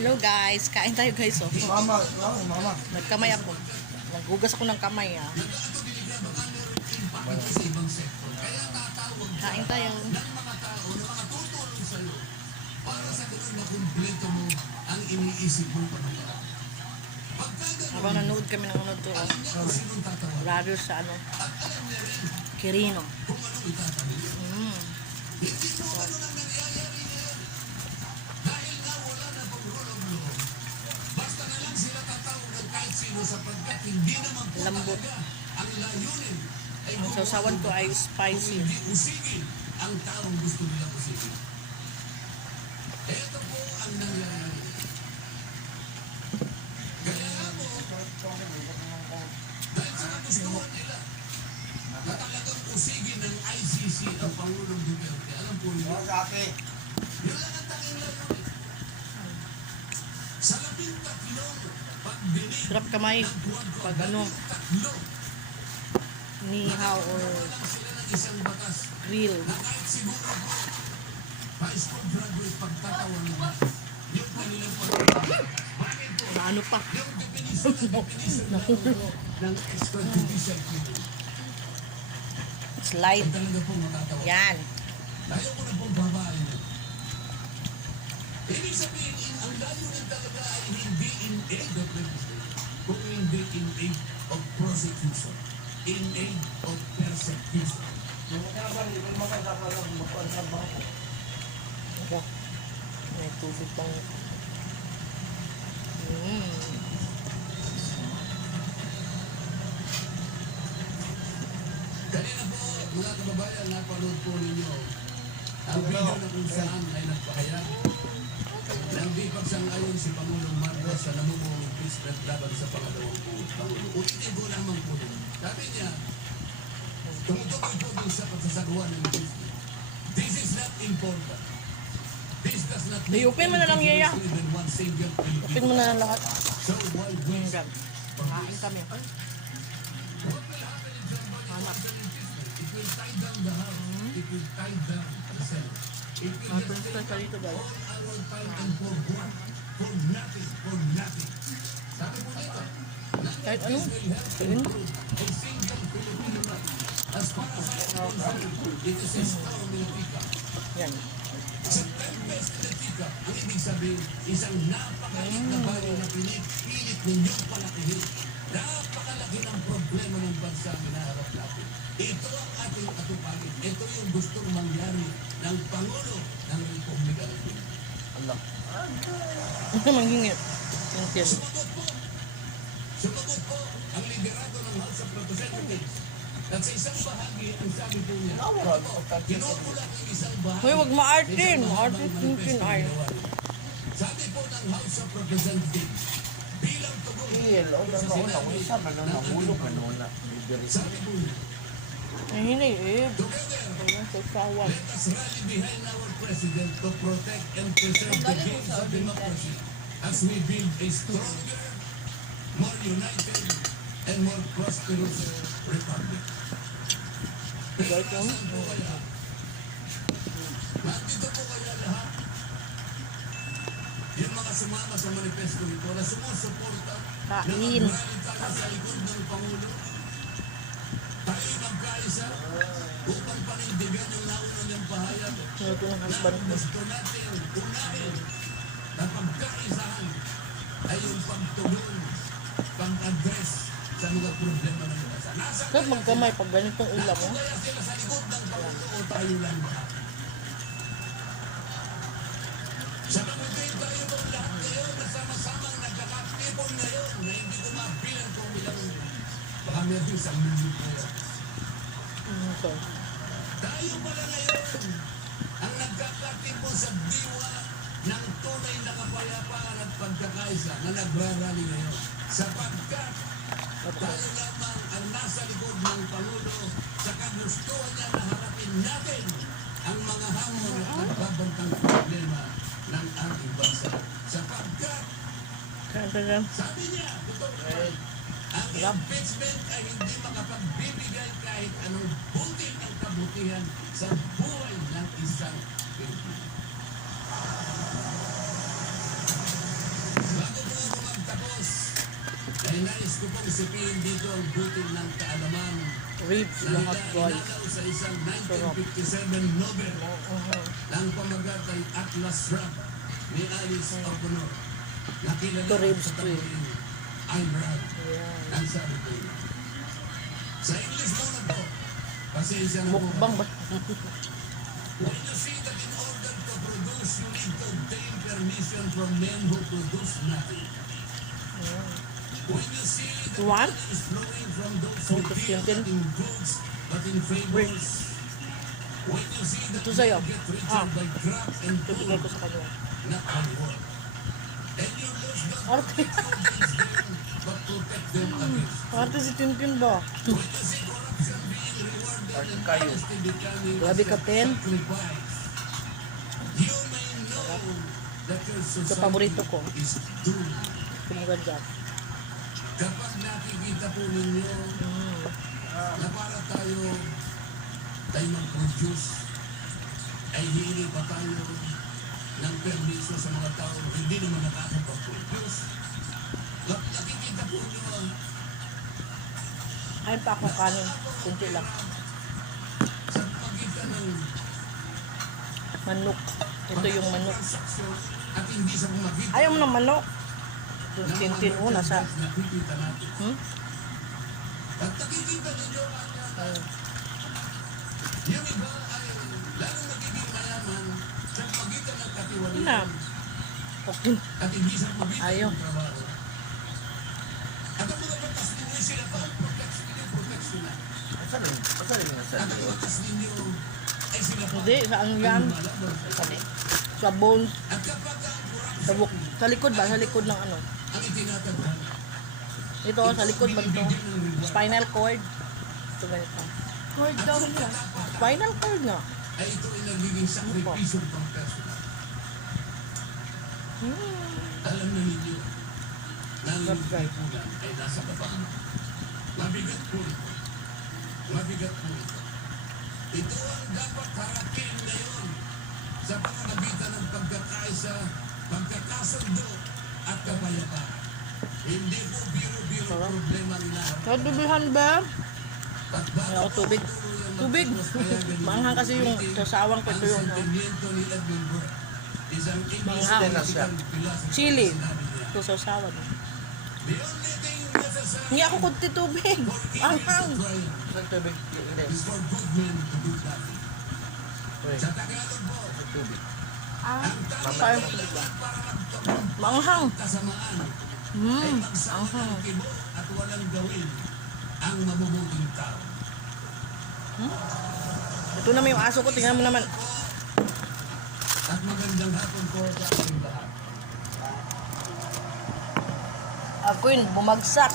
Hello guys, kain tayo guys. Oh. Mama. Nagkamay ako. Naghugas ako ng kamay ah. Kain tayo. Habang nanood kami ng ano to, radio sa ano, Quirino. Lambot. Ang sausawan ko ay spicy. Ang taong gusto nila usigin. Ito po ang nangyayari. Kaya mo, dahil sa gusto nila na talagang usigin ng ICC ang Pangulong Duterte. Alam po niyo, yun lang ang tanging layunin. Sa 13 pagdinig Sarap kamay pag ano, nihaw or isang batas grill. na kahit siguro po high school graduate pagtatawan mo yung kanilang pagkakas. Bakit po? Na ano pa? Yung definition ng extrajudicial killing. Slide. Ay talaga po matatawa. Yan. Ayaw ko na pong babae na. Ibig sabihin, ang layunin talaga ay hindi in aid of legislation, kung hindi in aid of prosecution, in aid of persecution. May tubig pang Kanina po, mga kababayan, napanood po ninyo ang video na kung saan ay nagpahayag ng di pagsang-ayon si Pangulong Marcos sa namumuong impeachment laban sa pangalawang Pangulo. Ulitin ko lamang po nun. Sabi niya, tumutukoy po din sa pagsasagawa ng impeachment. This is not important. This does not make Open mo na lang, Yaya. even one single Filipino. Open mo na lang lahat. So why waste Yan. Kain kami. what will happen if somebody wants an impeachment? It will tie down the House. It will tie down the Senate. It will just Punta ka dito guys. all our time and for what? For nothing. For nothing. Sabi po dito, Kahit ano? this will help improve a single Filipino life. As far as I am concerned, it is a strong militika. Yan. Sa Tempest Militika, ang ibig sabihin, isang napakaliit na bagay na pinipilit ninyong palakihin. Napakalaki ng problema ng bansa na hinaharap natin. Ito ang ating atupagin. Ito yung gustong mangyari ng Pangulo ng Republika ng Pilipinas. Ito manghingit. Yung tin. Sumagot po ang liderato ng House of Representatives. At sa isang bahagi, ang sabi po niya, kinukula ng isang bahagi. Hoy, wag ma-artin. sa isang Ma-artin mahabang yung tin manifesto ay. ginawa niya. Sabi po ng House of Representatives, bilang tugon sa sinabi sabi po niya, Ay, hindi eh. together, Ayan, sausawan. let us rally behind our president to protect and preserve the gains of democracy as we build a stronger, more united, and more prosperous republic. Guys, Saan po kaya? Nandito po kaya lahat yung mga sumama sa manifesto ito na sumusuporta na Kain. mag-rally tayo sa likod ng Pangulo. Tayo magkaisa upang panindigan yung nauna niyang pahayag Ito ng na husband ang ko. gusto natin unahin na pagkaisahan ay yung pagtugon, pag-address sa mga problema ng bansa. Nasa Sarap magkamay pag ganitong ulam mo. kaya sila sa likod ng Pangulo o tayo lang ba? Sa pagkakit tayo bang lahat ngayon na sama-samang nagkakatipon ngayon na hindi ko mabilang kung ilang baka meron isang milyon ngayon. Okay. Tayo pala ngayon ang nagkakatipon sa diwa ng tunay na kapayapaan at pagkakaisa na nagrarally ngayon. Sapagkat tayo lamang ang nasa likod ng Pangulo sa kagustuhan niya na harapin natin ang mga hamon at nagbabantang problema ng ating bansa. Sapagkat, Kaya sabi niya, ito, ang impeachment ay hindi makapagbibigay kahit anong buti ng kabutihan sa buhay ng isang Pilipino. Kaya nais ko pong sabihin dito ang butil ng kaalaman Ribs na lahat guys. inalaw sa isang 1957 novel ang pamagat ay Atlas Shrugged ni Alice O'Connor. Nakilala Ito ribs sa ko eh. tabuhin, I'm Rad. Ayan. Ang sabi ko. Sa English muna po. Pasensya na po. Mukbang ba? When you see that in order to produce, you need to obtain permission from men who produce nothing. When you see that What? money is flowing from those who Ito, deal Tintin. not in goods but in favors. When you see that Ito sa'yo. men get richer by graft and Ibigay gold, ko sa kanya. not by work. And you lose not Arte. against them, but protect them against. Arte si Tintin ba? When you see corruption being rewarded and honesty becoming Grabe ka, Tin. sacrifice, you may know that your Ito paborito ko. society is doomed. Kumaganda. Kapag nakikita po ninyo na para tayo mag-produce, ay hihingi pa tayo ng permiso sa mga tao hindi naman nakakapag-produce. Nakikita po nyo Ayun pa akong kanin. Kunti lang. sa pagitan ng Manok. Ito yung manok. transaksyon at hindi sa pamagitan Ayaw mo ng manok. Yung ng Tintin mga mo nasa... merchandise na nakikita natin. Hmm? At nakikita ninyo kanya Ayun. yung iba ay lalong nagiging mayaman sa pagitan ng Yun na. katiwalian Okay. at hindi sa pagitan Ayaw. ng trabaho. At ang mga batas ninyo sila pa ang protection na. Saan yung nasa? At ang batas ninyo ay sila pa Hindi, saan ang yan? lumalaban sa kanila. Sa bones. At kapag ang Sa, buk sa likod ba? Sa likod ng ano? ang itinataghan, Ito, sa likod ba ito? Spinal cord. Ito ganito. Cord daw niya. Spinal cord nga. ay ito ay nagiging sakripisyo pang personal. Alam na ninyo na ang That's right. lipunan ay nasa kabaan. Mabigat po ito. Mabigat po ito. Ito ang dapat harapin ngayon sa pamamagitan ng pagkakaisa, pagkakasundo at kapayapaan. Hindi po biro-biro problema nila. Sa dubihan ba? Ay, ako tubig. Tubig. Manghang kasi yung sasawang ko ito yung manghang. Chili. Ito sasawan. Hindi ako kunti tubig. Manghang. Saan tubig? Hindi. Uy, Sa Tagalog po, sa tubig. Parang tubig ba? Manghang. kasamaan ay Manghang. magsama ng kibo at walang gawin ang mabubuting tao. Ito naman yung aso ko. Tingnan mo naman. At magandang hapon po sa ating lahat. Ako yun, bumagsak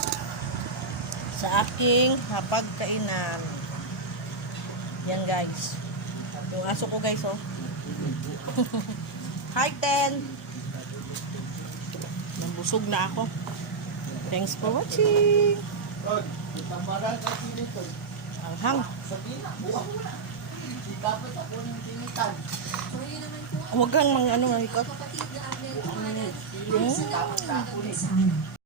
sa aking hapagkainan. Yan guys. Yung aso ko guys, oh. Hi, Ten! Nabusog na ako. Thanks for watching. Anghang. Huwag kang mang ano, mahikot. Kapatid na Abel, ang mga